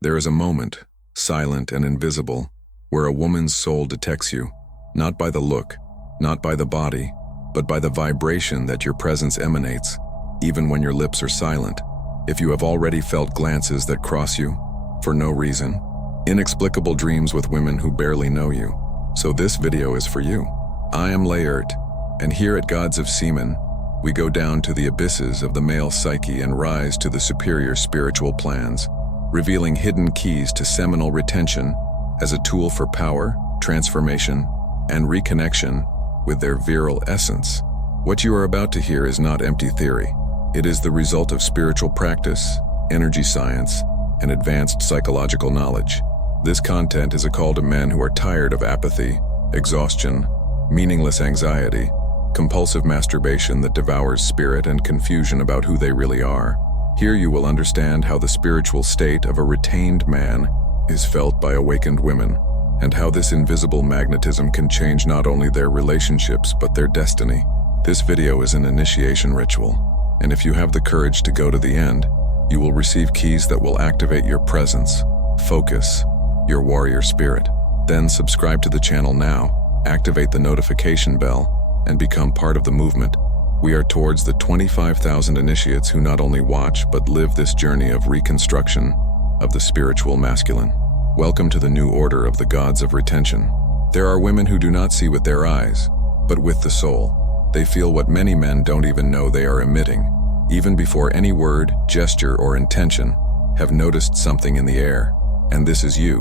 There is a moment, silent and invisible, where a woman's soul detects you, not by the look, not by the body, but by the vibration that your presence emanates, even when your lips are silent. If you have already felt glances that cross you, for no reason, inexplicable dreams with women who barely know you, so this video is for you. I am Layert, and here at Gods of Semen, we go down to the abysses of the male psyche and rise to the superior spiritual plans, revealing hidden keys to seminal retention as a tool for power, transformation, and reconnection with their virile essence. What you are about to hear is not empty theory. It is the result of spiritual practice, energy science, and advanced psychological knowledge. This content is a call to men who are tired of apathy, exhaustion, meaningless anxiety, compulsive masturbation that devours spirit, and confusion about who they really are. Here you will understand how the spiritual state of a retained man is felt by awakened women, and how this invisible magnetism can change not only their relationships but their destiny. This video is an initiation ritual, and if you have the courage to go to the end, you will receive keys that will activate your presence, focus, your warrior spirit. Then subscribe to the channel now, activate the notification bell, and become part of the movement. We are towards the 25,000 initiates who not only watch but live this journey of reconstruction of the spiritual masculine. Welcome to the new order of the gods of retention. There are women who do not see with their eyes, but with the soul. They feel what many men don't even know they are emitting, even before any word, gesture, or intention have noticed something in the air. And this is you,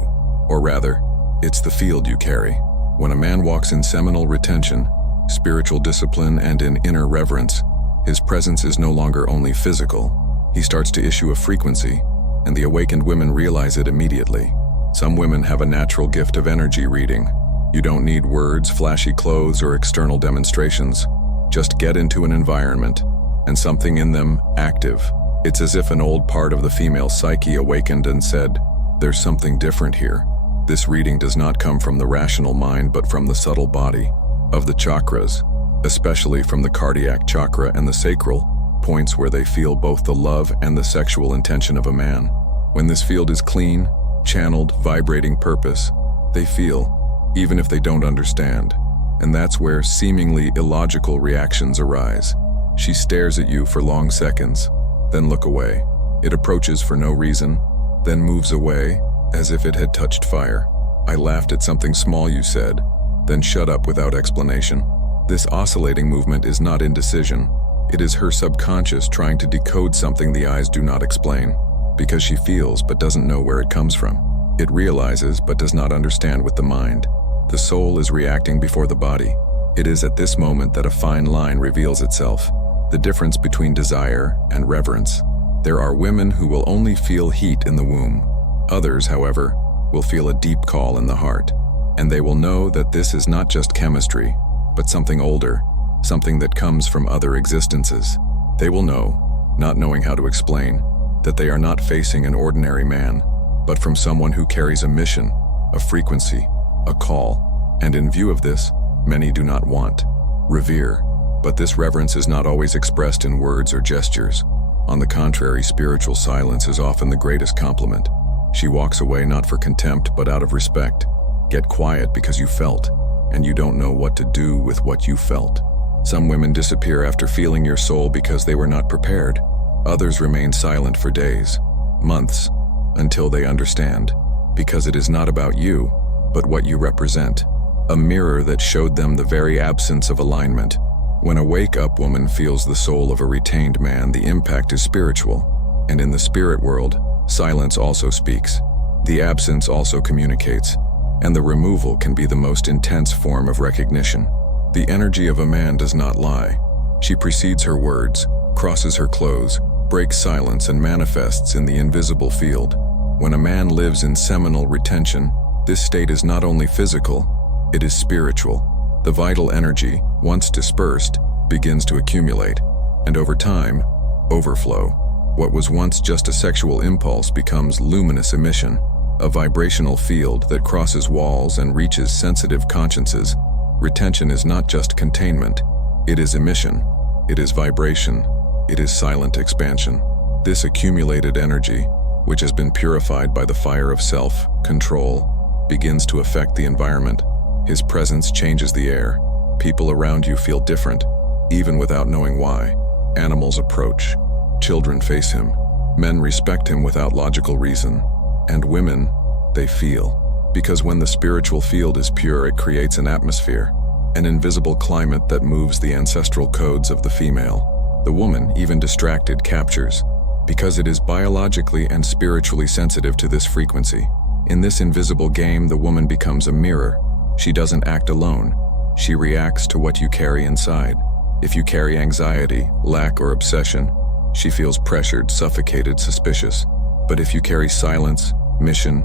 or rather, it's the field you carry. When a man walks in seminal retention, spiritual discipline, and in inner reverence, his presence is no longer only physical. He starts to issue a frequency, and the awakened women realize it immediately. Some women have a natural gift of energy reading. You don't need words, flashy clothes, or external demonstrations. Just get into an environment, and something in them active. It's as if an old part of the female psyche awakened and said, "There's something different here." This reading does not come from the rational mind but from the subtle body of the chakras, especially from the cardiac chakra and the sacral, points where they feel both the love and the sexual intention of a man. When this field is clean, channeled, vibrating purpose, they feel, even if they don't understand. And that's where seemingly illogical reactions arise. She stares at you for long seconds, then look away. It approaches for no reason, then moves away, as if it had touched fire. "I laughed at something small you said," then shut up without explanation. This oscillating movement is not indecision. It is her subconscious trying to decode something the eyes do not explain, because she feels but doesn't know where it comes from. It realizes but does not understand with the mind. The soul is reacting before the body. It is at this moment that a fine line reveals itself, the difference between desire and reverence. There are women who will only feel heat in the womb. Others, however, will feel a deep call in the heart. And they will know that this is not just chemistry, but something older, something that comes from other existences. They will know, not knowing how to explain, that they are not facing an ordinary man, but from someone who carries a mission, a frequency, a call. And in view of this, many do not want, revere. But this reverence is not always expressed in words or gestures. On the contrary, spiritual silence is often the greatest compliment. She walks away not for contempt, but out of respect. Get quiet because you felt, and you don't know what to do with what you felt. Some women disappear after feeling your soul because they were not prepared. Others remain silent for days, months, until they understand, because it is not about you, but what you represent. A mirror that showed them the very absence of alignment. When a wake-up woman feels the soul of a retained man, the impact is spiritual. And in the spirit world, silence also speaks. The absence also communicates. And the removal can be the most intense form of recognition. The energy of a man does not lie. She precedes her words, crosses her clothes, breaks silence, and manifests in the invisible field. When a man lives in seminal retention, this state is not only physical, it is spiritual. The vital energy, once dispersed, begins to accumulate, and over time, overflow. What was once just a sexual impulse becomes luminous emission, a vibrational field that crosses walls and reaches sensitive consciences. Retention is not just containment, it is emission, it is vibration, it is silent expansion. This accumulated energy, which has been purified by the fire of self-control, begins to affect the environment. His presence changes the air. People around you feel different, even without knowing why. Animals approach. Children face him. Men respect him without logical reason. And women, they feel. Because when the spiritual field is pure, it creates an atmosphere, an invisible climate that moves the ancestral codes of the female. The woman, even distracted, captures, because it is biologically and spiritually sensitive to this frequency. In this invisible game, the woman becomes a mirror. She doesn't act alone. She reacts to what you carry inside. If you carry anxiety, lack, or obsession, she feels pressured, suffocated, suspicious. But if you carry silence, mission,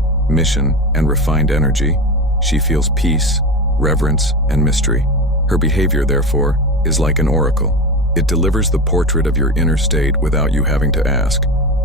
and refined energy, she feels peace, reverence, and mystery. Her behavior, therefore, is like an oracle. It delivers the portrait of your inner state without you having to ask.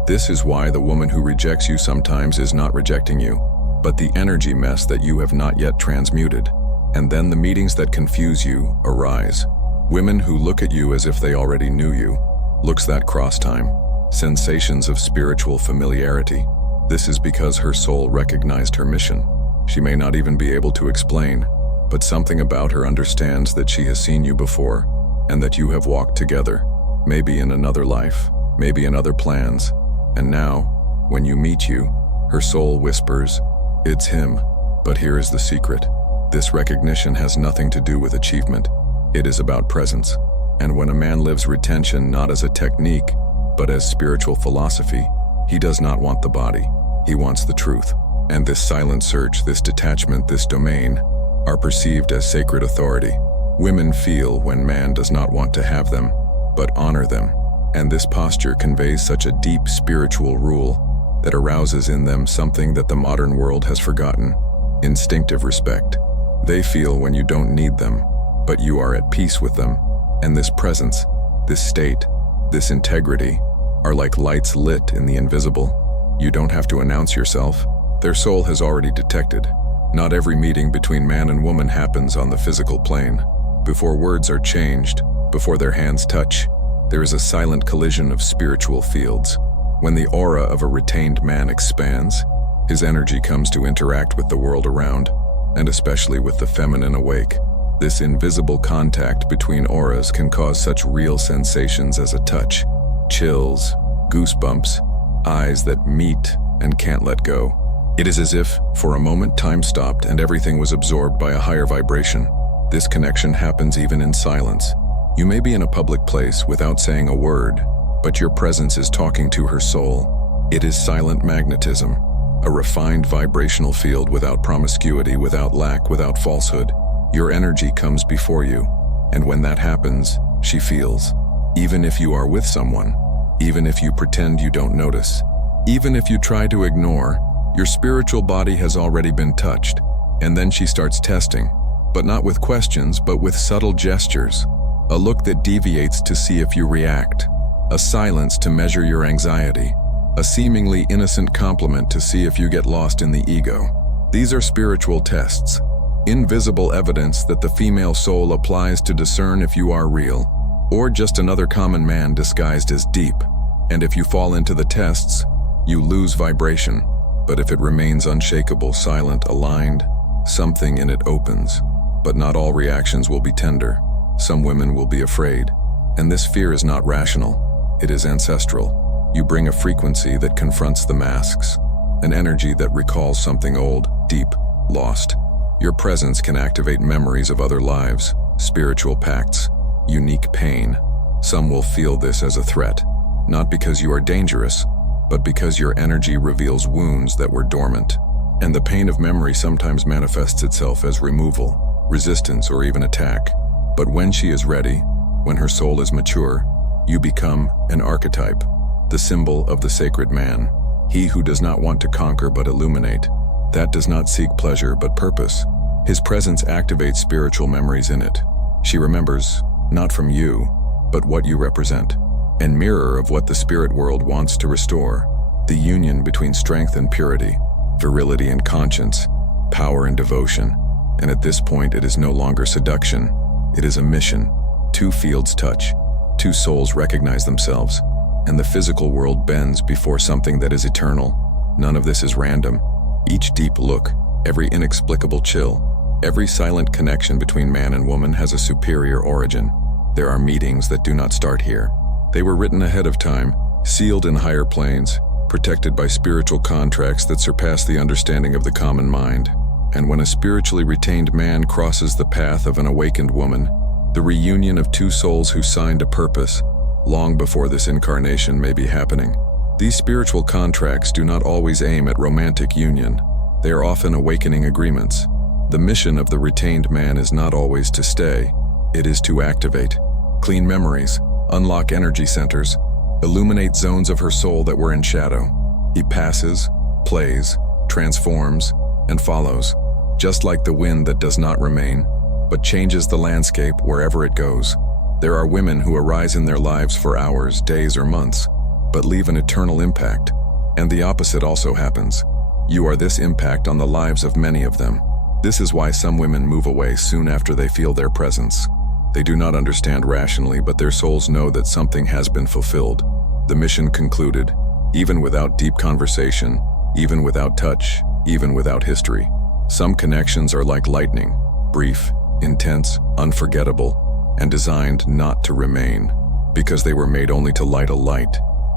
This is why the woman who rejects you sometimes is not rejecting you, but the energy mess that you have not yet transmuted. And then the meetings that confuse you arise. Women who look at you as if they already knew you. Looks that cross time. Sensations of spiritual familiarity. This is because her soul recognized her mission. She may not even be able to explain, but something about her understands that she has seen you before, and that you have walked together, maybe in another life, maybe in other plans. And now, when you meet you, her soul whispers, "It's him." But here is the secret. This recognition has nothing to do with achievement. It is about presence. And when a man lives retention not as a technique, but as spiritual philosophy, he does not want the body. He wants the truth. And this silent search, this detachment, this domain, are perceived as sacred authority. Women feel when man does not want to have them, but honor them. And this posture conveys such a deep spiritual rule that arouses in them something that the modern world has forgotten: instinctive respect. They feel when you don't need them, but you are at peace with them. And this presence, this state, this integrity, are like lights lit in the invisible. You don't have to announce yourself. Their soul has already detected. Not every meeting between man and woman happens on the physical plane. Before words are changed, before their hands touch, there is a silent collision of spiritual fields. When the aura of a retained man expands, his energy comes to interact with the world around, and especially with the feminine awake. This invisible contact between auras can cause such real sensations as a touch, chills, goosebumps, eyes that meet and can't let go. It is as if, for a moment, time stopped and everything was absorbed by a higher vibration. This connection happens even in silence. You may be in a public place without saying a word, but your presence is talking to her soul. It is silent magnetism, a refined vibrational field without promiscuity, without lack, without falsehood. Your energy comes before you, and when that happens, she feels. Even if you are with someone, even if you pretend you don't notice, even if you try to ignore, your spiritual body has already been touched. And then she starts testing, but not with questions, but with subtle gestures. A look that deviates to see if you react, a silence to measure your anxiety, a seemingly innocent compliment to see if you get lost in the ego. These are spiritual tests, invisible evidence that the female soul applies to discern if you are real, or just another common man disguised as deep. And if you fall into the tests, you lose vibration. But if it remains unshakable, silent, aligned, something in it opens. But not all reactions will be tender. Some women will be afraid. And this fear is not rational. It is ancestral. You bring a frequency that confronts the masks, an energy that recalls something old, deep, lost. Your presence can activate memories of other lives, spiritual pacts, unique pain. Some will feel this as a threat, not because you are dangerous, but because your energy reveals wounds that were dormant. And the pain of memory sometimes manifests itself as removal, resistance, or even attack. But when she is ready, when her soul is mature, you become an archetype, the symbol of the sacred man, he who does not want to conquer but illuminate, that does not seek pleasure but purpose. His presence activates spiritual memories in it. She remembers, not from you, but what you represent, and mirror of what the spirit world wants to restore, the union between strength and purity, virility and conscience, power and devotion. And at this point, it is no longer seduction, it is a mission. Two fields touch, two souls recognize themselves, and the physical world bends before something that is eternal. None of this is random. Each deep look, every inexplicable chill, every silent connection between man and woman has a superior origin. There are meetings that do not start here. They were written ahead of time, sealed in higher planes, protected by spiritual contracts that surpass the understanding of the common mind. And when a spiritually retained man crosses the path of an awakened woman, the reunion of two souls who signed a purpose, long before this incarnation may be happening. These spiritual contracts do not always aim at romantic union. They are often awakening agreements. The mission of the retained man is not always to stay. It is to activate, clean memories, unlock energy centers, illuminate zones of her soul that were in shadow. He passes, plays, transforms, and follows, just like the wind that does not remain, but changes the landscape wherever it goes. There are women who arise in their lives for hours, days, or months, but leave an eternal impact. And the opposite also happens. You are this impact on the lives of many of them. This is why some women move away soon after they feel their presence. They do not understand rationally, but their souls know that something has been fulfilled. The mission concluded, even without deep conversation, even without touch, even without history. Some connections are like lightning, brief, intense, unforgettable, and designed not to remain, because they were made only to light a light,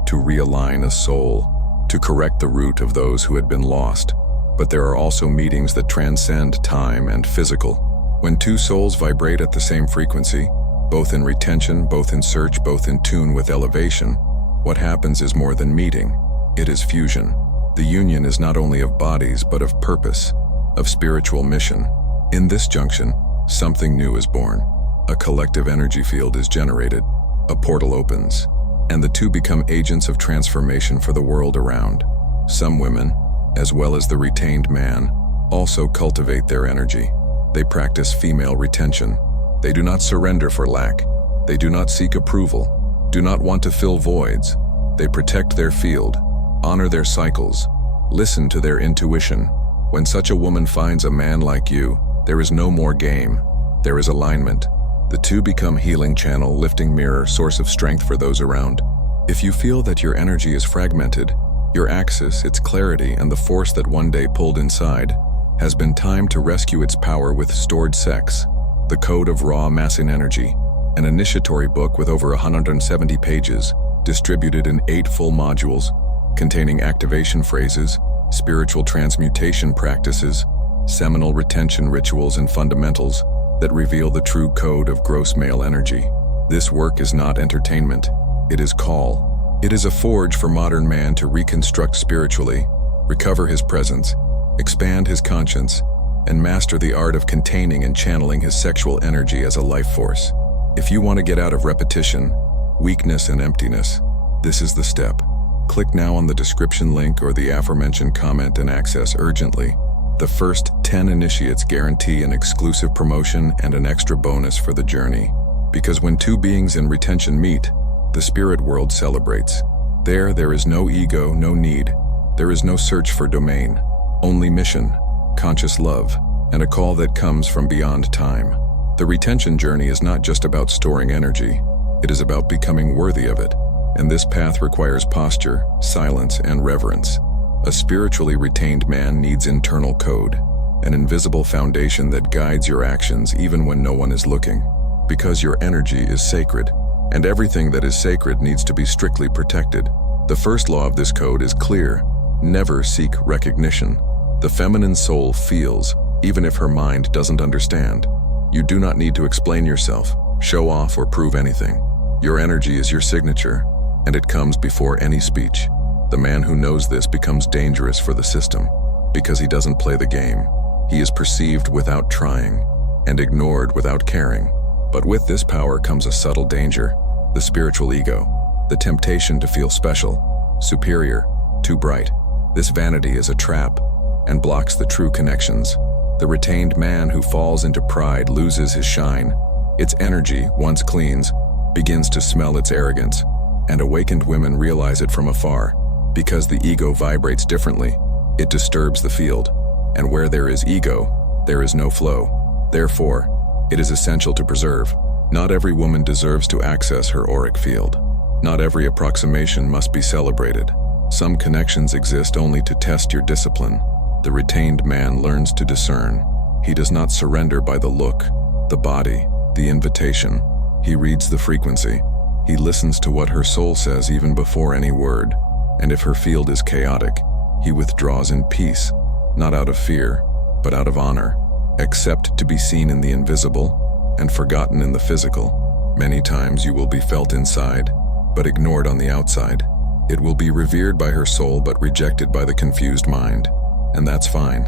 to realign a soul, to correct the root of those who had been lost. But there are also meetings that transcend time and physical. When two souls vibrate at the same frequency, both in retention, both in search, both in tune with elevation, what happens is more than meeting. It is fusion. The union is not only of bodies, but of purpose, of spiritual mission. In this junction, something new is born. A collective energy field is generated. A portal opens, and the two become agents of transformation for the world around. Some women, as well as the retained man, also cultivate their energy. They practice female retention. They do not surrender for lack. They do not seek approval, do not want to fill voids. They protect their field, honor their cycles, listen to their intuition. When such a woman finds a man like you, there is no more game. There is alignment. The two become healing channel, lifting mirror, source of strength for those around. If you feel that your energy is fragmented, your axis, its clarity, and the force that one day pulled inside, has been time to rescue its power with Stored Sex, the Code of Raw Massing Energy, an initiatory book with over 170 pages, distributed in 8 full modules, containing activation phrases, spiritual transmutation practices, seminal retention rituals, and fundamentals that reveal the true code of gross male energy. This work is not entertainment. It is call. It is a forge for modern man to reconstruct spiritually, recover his presence, expand his conscience, and master the art of containing and channeling his sexual energy as a life force. If you want to get out of repetition, weakness, and emptiness, this is the step. Click now on the description link or the aforementioned comment and access urgently. The first 10 initiates guarantee an exclusive promotion and an extra bonus for the journey. Because when two beings in retention meet, the spirit world celebrates. There is no ego, no need. There is no search for domain. Only mission, conscious love, and a call that comes from beyond time. The retention journey is not just about storing energy. It is about becoming worthy of it. And this path requires posture, silence, and reverence. A spiritually retained man needs internal code, an invisible foundation that guides your actions even when no one is looking. Because your energy is sacred, and everything that is sacred needs to be strictly protected. The first law of this code is clear: never seek recognition. The feminine soul feels, even if her mind doesn't understand. You do not need to explain yourself, show off, or prove anything. Your energy is your signature, and it comes before any speech. The man who knows this becomes dangerous for the system, because he doesn't play the game. He is perceived without trying, and ignored without caring. But with this power comes a subtle danger: the spiritual ego, the temptation to feel special, superior, too bright. This vanity is a trap, and blocks the true connections. The retained man who falls into pride loses his shine. Its energy, once cleans, begins to smell its arrogance, and awakened women realize it from afar. Because the ego vibrates differently, it disturbs the field, and where there is ego, there is no flow. Therefore, it is essential to preserve. Not every woman deserves to access her auric field. Not every approximation must be celebrated. Some connections exist only to test your discipline. The retained man learns to discern. He does not surrender by the look, the body, the invitation. He reads the frequency. He listens to what her soul says even before any word. And if her field is chaotic, he withdraws in peace, not out of fear, but out of honor. Accept to be seen in the invisible and forgotten in the physical. Many times you will be felt inside, but ignored on the outside. It will be revered by her soul but rejected by the confused mind. And that's fine.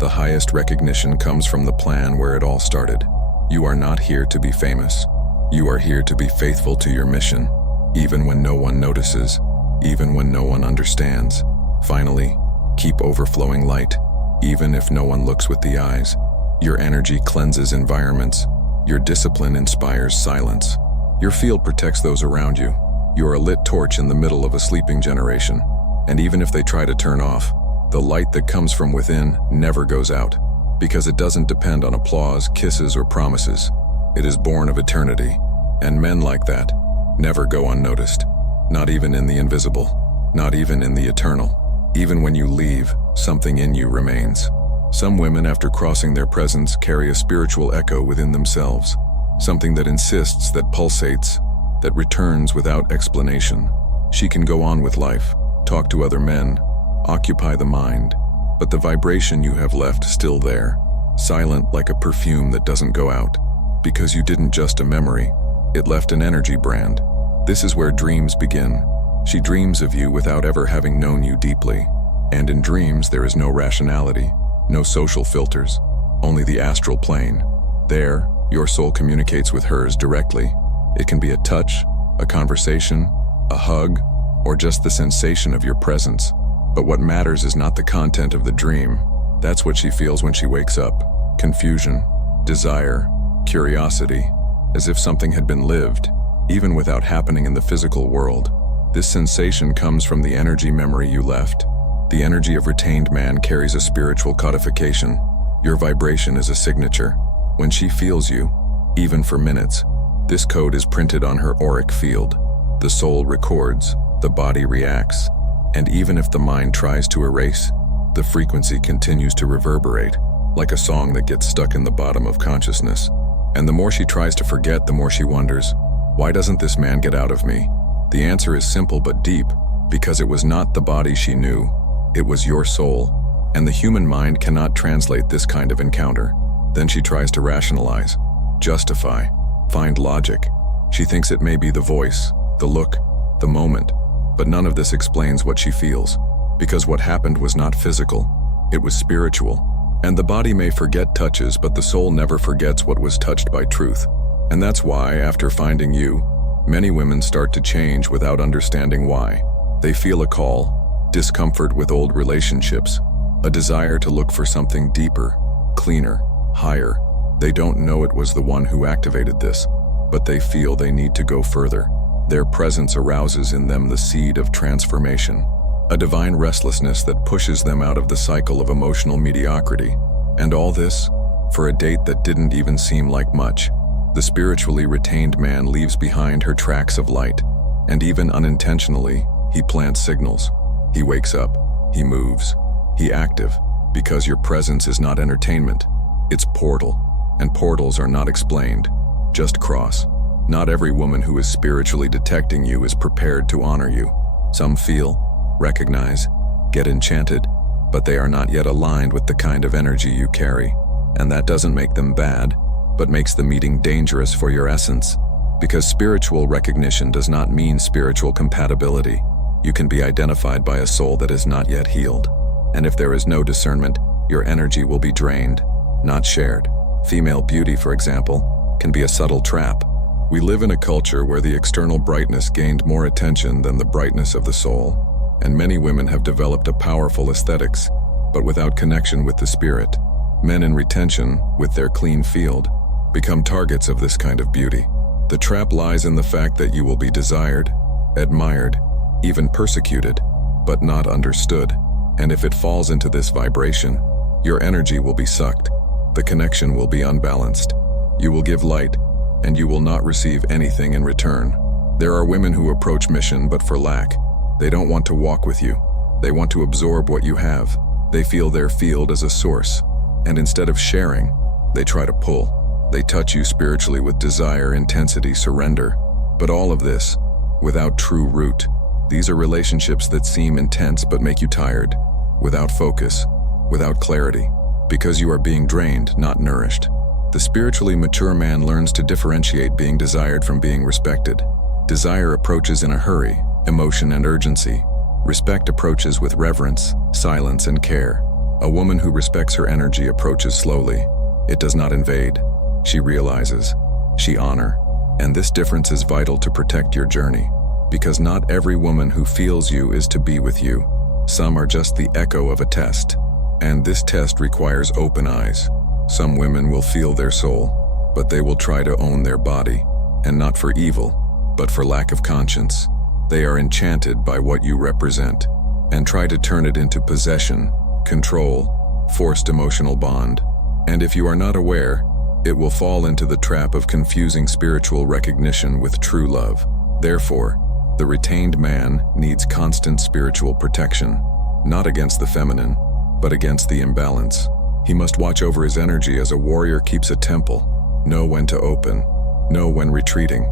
The highest recognition comes from the plan where it all started. You are not here to be famous. You are here to be faithful to your mission, even when no one notices, even when no one understands. Finally, keep overflowing light, even if no one looks with the eyes. Your energy cleanses environments. Your discipline inspires silence. Your field protects those around you. You are a lit torch in the middle of a sleeping generation. And even if they try to turn off, the light that comes from within never goes out, because it doesn't depend on applause, kisses, or promises. It is born of eternity. And men like that never go unnoticed. Not even in the invisible. Not even in the eternal. Even when you leave, something in you remains. Some women, after crossing their presence, carry a spiritual echo within themselves. Something that insists, that pulsates, that returns without explanation. She can go on with life, talk to other men, occupy the mind, but the vibration you have left still there, silent like a perfume that doesn't go out. Because you didn't just a memory, it left an energy brand. This is where dreams begin. She dreams of you without ever having known you deeply. And in dreams there is no rationality, no social filters, only the astral plane. There, your soul communicates with hers directly. It can be a touch, a conversation, a hug, or just the sensation of your presence. But what matters is not the content of the dream. That's what she feels when she wakes up. Confusion, desire, curiosity, as if something had been lived, even without happening in the physical world. This sensation comes from the energy memory you left. The energy of retained man carries a spiritual codification. Your vibration is a signature. When she feels you, even for minutes, this code is printed on her auric field. The soul records, the body reacts, and even if the mind tries to erase, the frequency continues to reverberate, like a song that gets stuck in the bottom of consciousness. And the more she tries to forget, the more she wonders, why doesn't this man get out of me? The answer is simple but deep, because it was not the body she knew, it was your soul, and the human mind cannot translate this kind of encounter. Then she tries to rationalize, justify, find logic. She thinks it may be the voice, the look, the moment, but none of this explains what she feels, because what happened was not physical, it was spiritual. And the body may forget touches, but the soul never forgets what was touched by truth. And that's why, after finding you, many women start to change without understanding why. They feel a call, discomfort with old relationships, a desire to look for something deeper, cleaner, higher. They don't know it was the one who activated this, but they feel they need to go further. Their presence arouses in them the seed of transformation, a divine restlessness that pushes them out of the cycle of emotional mediocrity. And all this, for a date that didn't even seem like much. The spiritually retained man leaves behind her tracks of light, and even unintentionally, he plants signals. He wakes up, he moves, he active, because your presence is not entertainment, it's portal. And portals are not explained, just cross. Not every woman who is spiritually detecting you is prepared to honor you. Some feel, recognize, get enchanted, but they are not yet aligned with the kind of energy you carry. And that doesn't make them bad, but makes the meeting dangerous for your essence. Because spiritual recognition does not mean spiritual compatibility. You can be identified by a soul that is not yet healed. And if there is no discernment, your energy will be drained, not shared. Female beauty, for example, can be a subtle trap. We live in a culture where the external brightness gained more attention than the brightness of the soul, and many women have developed a powerful aesthetics, but without connection with the spirit. Men in retention, with their clean field, become targets of this kind of beauty. The trap lies in the fact that you will be desired, admired, even persecuted, but not understood. And if it falls into this vibration, your energy will be sucked. The connection will be unbalanced. You will give light, and you will not receive anything in return. There are women who approach mission but for lack. They don't want to walk with you. They want to absorb what you have. They feel their field as a source. And instead of sharing, they try to pull. They touch you spiritually with desire, intensity, surrender. But all of this, without true root. These are relationships that seem intense but make you tired, without focus, without clarity, because you are being drained, not nourished. The spiritually mature man learns to differentiate being desired from being respected. Desire approaches in a hurry, emotion and urgency. Respect approaches with reverence, silence, and care. A woman who respects her energy approaches slowly. It does not invade. She realizes. She honors. And this difference is vital to protect your journey. Because not every woman who feels you is to be with you. Some are just the echo of a test. And this test requires open eyes. Some women will feel their soul, but they will try to own their body. And not for evil, but for lack of conscience. They are enchanted by what you represent, and try to turn it into possession, control, forced emotional bond. And if you are not aware, it will fall into the trap of confusing spiritual recognition with true love. Therefore, the retained man needs constant spiritual protection, not against the feminine, but against the imbalance. He must watch over his energy as a warrior keeps a temple, know when to open, know when retreating,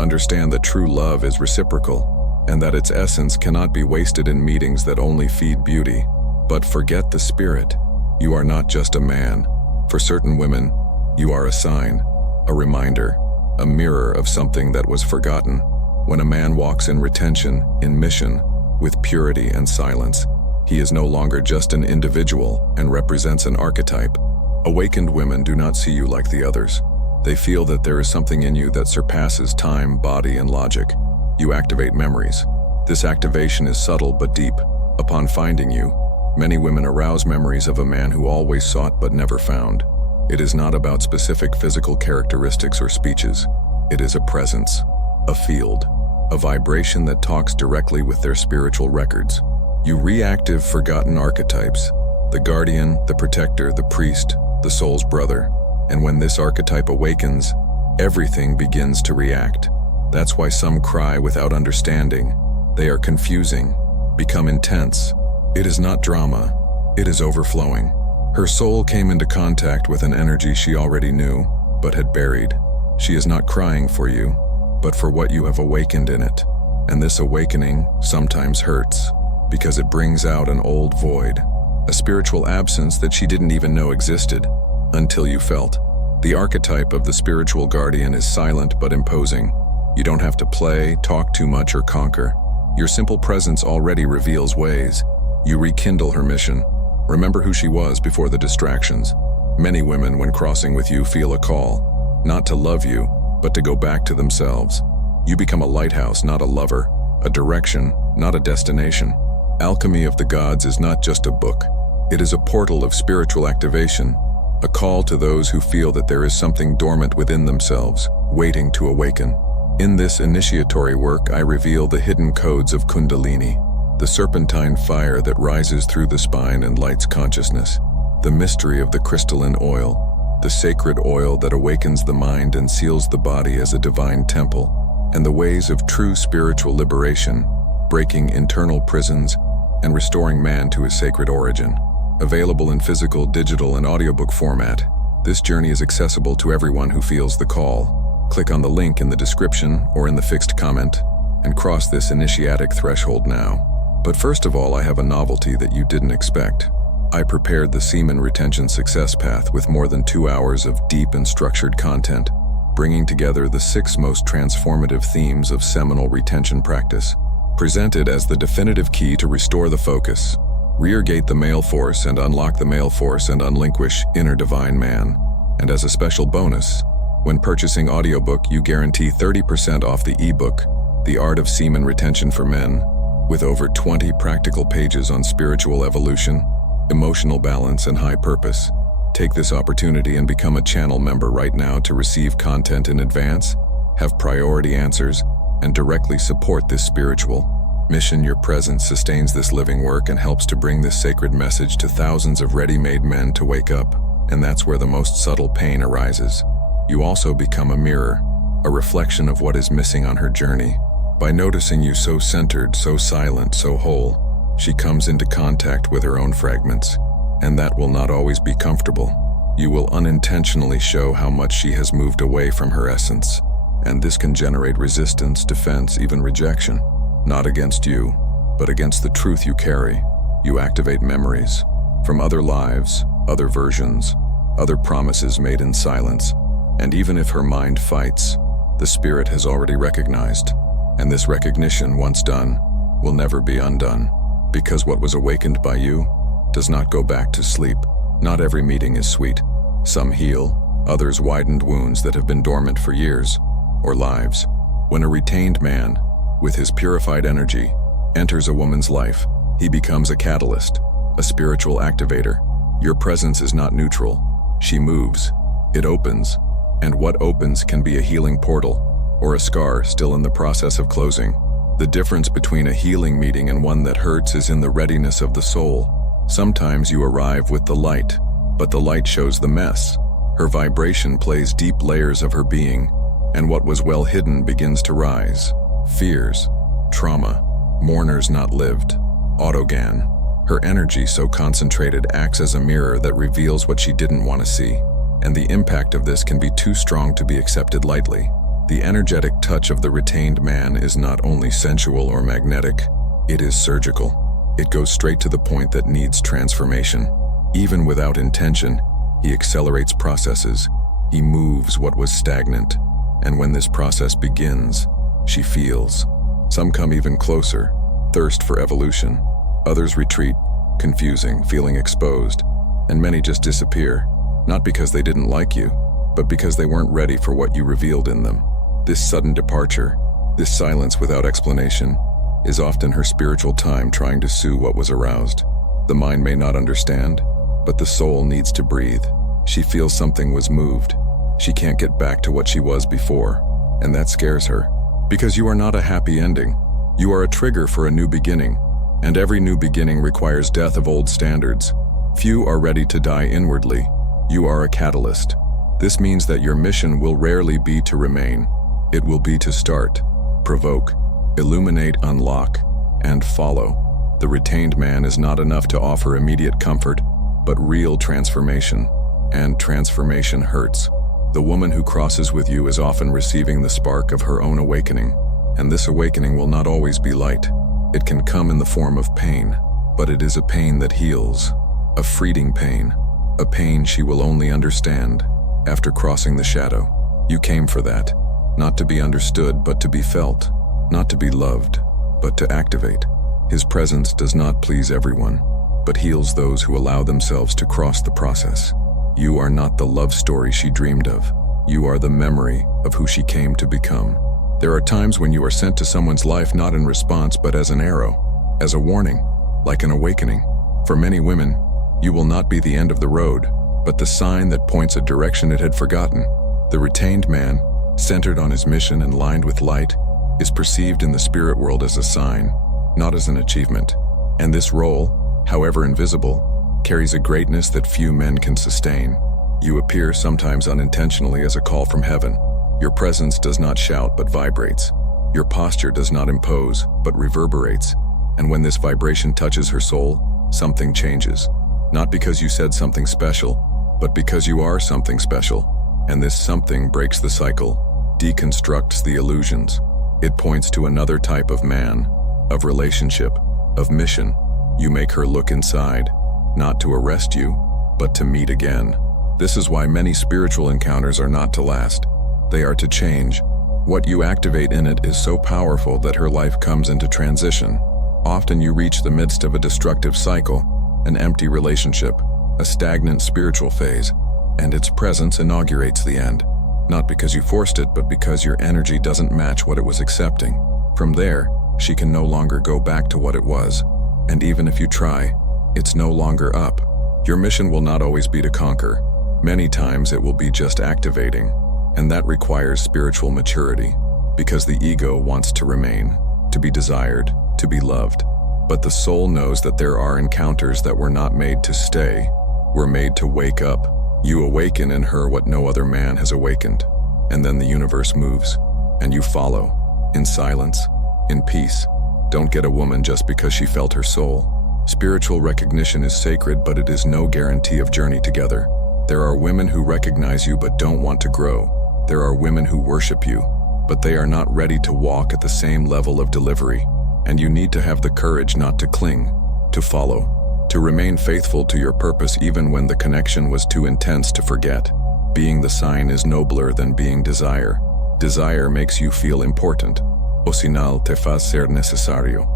understand that true love is reciprocal, and that its essence cannot be wasted in meetings that only feed beauty. But forget the spirit. You are not just a man. For certain women, you are a sign, a reminder, a mirror of something that was forgotten. When a man walks in retention, in mission, with purity and silence, he is no longer just an individual and represents an archetype. Awakened women do not see you like the others. They feel that there is something in you that surpasses time, body, and logic. You activate memories. This activation is subtle but deep. Upon finding you, many women arouse memories of a man who always sought but never found. It is not about specific physical characteristics or speeches. It is a presence, a field, a vibration that talks directly with their spiritual records. You reactive forgotten archetypes, the guardian, the protector, the priest, the soul's brother. And when this archetype awakens, everything begins to react. That's why some cry without understanding. They are confusing, become intense. It is not drama, it is overflowing. Her soul came into contact with an energy she already knew, but had buried. She is not crying for you, but for what you have awakened in it. And this awakening sometimes hurts, because it brings out an old void, a spiritual absence that she didn't even know existed, until you felt. The archetype of the spiritual guardian is silent but imposing. You don't have to play, talk too much, or conquer. Your simple presence already reveals ways. You rekindle her mission. Remember who she was before the distractions. Many women, when crossing with you, feel a call, not to love you, but to go back to themselves. You become a lighthouse, not a lover, a direction, not a destination. Alchemy of the Gods is not just a book. It is a portal of spiritual activation, a call to those who feel that there is something dormant within themselves, waiting to awaken. In this initiatory work, I reveal the hidden codes of Kundalini, the serpentine fire that rises through the spine and lights consciousness, the mystery of the crystalline oil, the sacred oil that awakens the mind and seals the body as a divine temple, and the ways of true spiritual liberation, breaking internal prisons and restoring man to his sacred origin. Available in physical, digital, and audiobook format, this journey is accessible to everyone who feels the call. Click on the link in the description or in the fixed comment and cross this initiatic threshold now. But first of all, I have a novelty that you didn't expect. I prepared the SEMEN Retention Success Path with more than 2 hours of deep and structured content, bringing together the 6 most transformative themes of seminal retention practice, presented as the definitive key to restore the focus, reargate the male force and unlock the male force and unlinquish inner divine man. And as a special bonus, when purchasing audiobook, you guarantee 30% off the ebook, The Art of Semen Retention for Men, with over 20 practical pages on spiritual evolution, emotional balance, and high purpose. Take this opportunity and become a channel member right now to receive content in advance, have priority answers, and directly support this spiritual mission. Your presence sustains this living work and helps to bring this sacred message to thousands of ready-made men to wake up, and that's where the most subtle pain arises. You also become a mirror, a reflection of what is missing on her journey. By noticing you so centered, so silent, so whole, She comes into contact with her own fragments, and that will not always be comfortable. You will unintentionally show how much she has moved away from her essence, and this can generate resistance, defense, even rejection. Not against you, but against the truth you carry. You activate memories from other lives, other versions, other promises made in silence, and even if her mind fights, the spirit has already recognized, and this recognition, once done, will never be undone, because what was awakened by you does not go back to sleep. Not every meeting is sweet. Some heal, others widened wounds that have been dormant for years, or lives. When a retained man, with his purified energy, enters a woman's life, he becomes a catalyst, a spiritual activator. Your presence is not neutral. She moves, it opens, and what opens can be a healing portal, or a scar still in the process of closing. The difference between a healing meeting and one that hurts is in the readiness of the soul. Sometimes you arrive with the light, but the light shows the mess. Her vibration plays deep layers of her being, and what was well hidden begins to rise. Fears, trauma, mourners not lived, autogan. Her energy so concentrated acts as a mirror that reveals what she didn't want to see, and the impact of this can be too strong to be accepted lightly. The energetic touch of the retained man is not only sensual or magnetic, it is surgical. It goes straight to the point that needs transformation. Even without intention, he accelerates processes. He moves what was stagnant, and when this process begins, she feels. Some come even closer, thirst for evolution. Others retreat, confusing, feeling exposed, and many just disappear, not because they didn't like you, but because they weren't ready for what you revealed in them. This sudden departure, this silence without explanation, is often her spiritual time trying to soothe what was aroused. The mind may not understand, but the soul needs to breathe. She feels something was moved. She can't get back to what she was before, and that scares her. Because you are not a happy ending. You are a trigger for a new beginning, and every new beginning requires death of old standards. Few are ready to die inwardly. You are a catalyst. This means that your mission will rarely be to remain. It will be to start, provoke, illuminate, unlock, and follow. The retained man is not enough to offer immediate comfort, but real transformation, and transformation hurts. The woman who crosses with you is often receiving the spark of her own awakening, and this awakening will not always be light. It can come in the form of pain, but it is a pain that heals, a fleeting pain, a pain she will only understand after crossing the shadow. You came for that, not to be understood but to be felt, not to be loved, but to activate. His presence does not please everyone, but heals those who allow themselves to cross the process. You are not the love story she dreamed of. You are the memory of who she came to become. There are times when you are sent to someone's life not in response but as an arrow, as a warning, like an awakening. For many women, you will not be the end of the road, but the sign that points a direction it had forgotten. The retained man, centered on his mission and lined with light, is perceived in the spirit world as a sign, not as an achievement. And this role, however invisible, carries a greatness that few men can sustain. You appear sometimes unintentionally as a call from heaven. Your presence does not shout but vibrates. Your posture does not impose but reverberates. And when this vibration touches her soul, something changes. Not because you said something special, but because you are something special. And this something breaks the cycle, deconstructs the illusions. It points to another type of man, of relationship, of mission. You make her look inside, not to arrest you, but to meet again. This is why many spiritual encounters are not to last. They are to change. What you activate in it is so powerful that her life comes into transition. Often you reach the midst of a destructive cycle, an empty relationship, a stagnant spiritual phase, and its presence inaugurates the end. Not because you forced it, but because your energy doesn't match what it was accepting. From there, she can no longer go back to what it was. And even if you try, it's no longer up. Your mission will not always be to conquer. Many times it will be just activating, and that requires spiritual maturity, because the ego wants to remain, to be desired, to be loved. But the soul knows that there are encounters that were not made to stay, were made to wake up. You awaken in her what no other man has awakened, and then the universe moves, and you follow, in silence, in peace. Don't get a woman just because she felt her soul. Spiritual recognition is sacred, but it is no guarantee of journey together. There are women who recognize you but don't want to grow. There are women who worship you, but they are not ready to walk at the same level of delivery. And you need to have the courage not to cling, to follow, to remain faithful to your purpose even when the connection was too intense to forget. Being the sign is nobler than being desire. Desire makes you feel important. O sinal te faz ser necessário.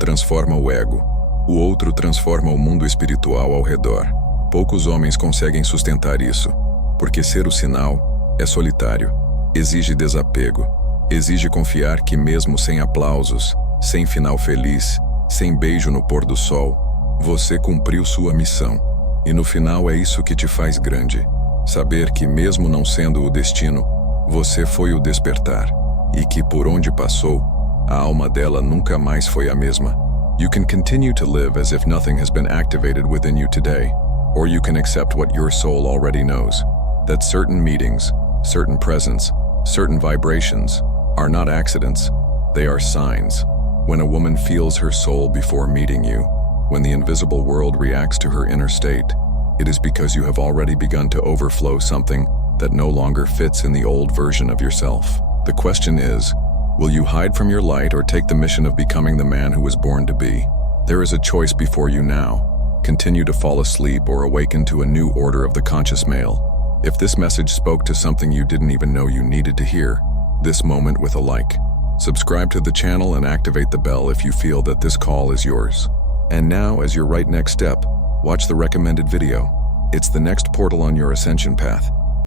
Transforma o ego. O outro transforma o mundo espiritual ao redor. Poucos homens conseguem sustentar isso, porque ser o sinal é solitário. Exige desapego. Exige confiar que mesmo sem aplausos, sem final feliz, sem beijo no pôr do sol, você cumpriu sua missão. E no final é isso que te faz grande. Saber que mesmo não sendo o destino, você foi o despertar. E que por onde passou, a alma dela nunca mais foi a mesma. You can continue to live as if nothing has been activated within you today, or you can accept what your soul already knows, that certain meetings, certain presence, certain vibrations are not accidents, they are signs. When a woman feels her soul before meeting you, when the invisible world reacts to her inner state, it is because you have already begun to overflow something that no longer fits in the old version of yourself. The question is, will you hide from your light or take the mission of becoming the man who was born to be? There is a choice before you now. Continue to fall asleep or awaken to a new order of the conscious male. If this message spoke to something you didn't even know you needed to hear, this moment with a like. Subscribe to the channel and activate the bell if you feel that this call is yours. And now, as your right next step, watch the recommended video. It's the next portal on your ascension path.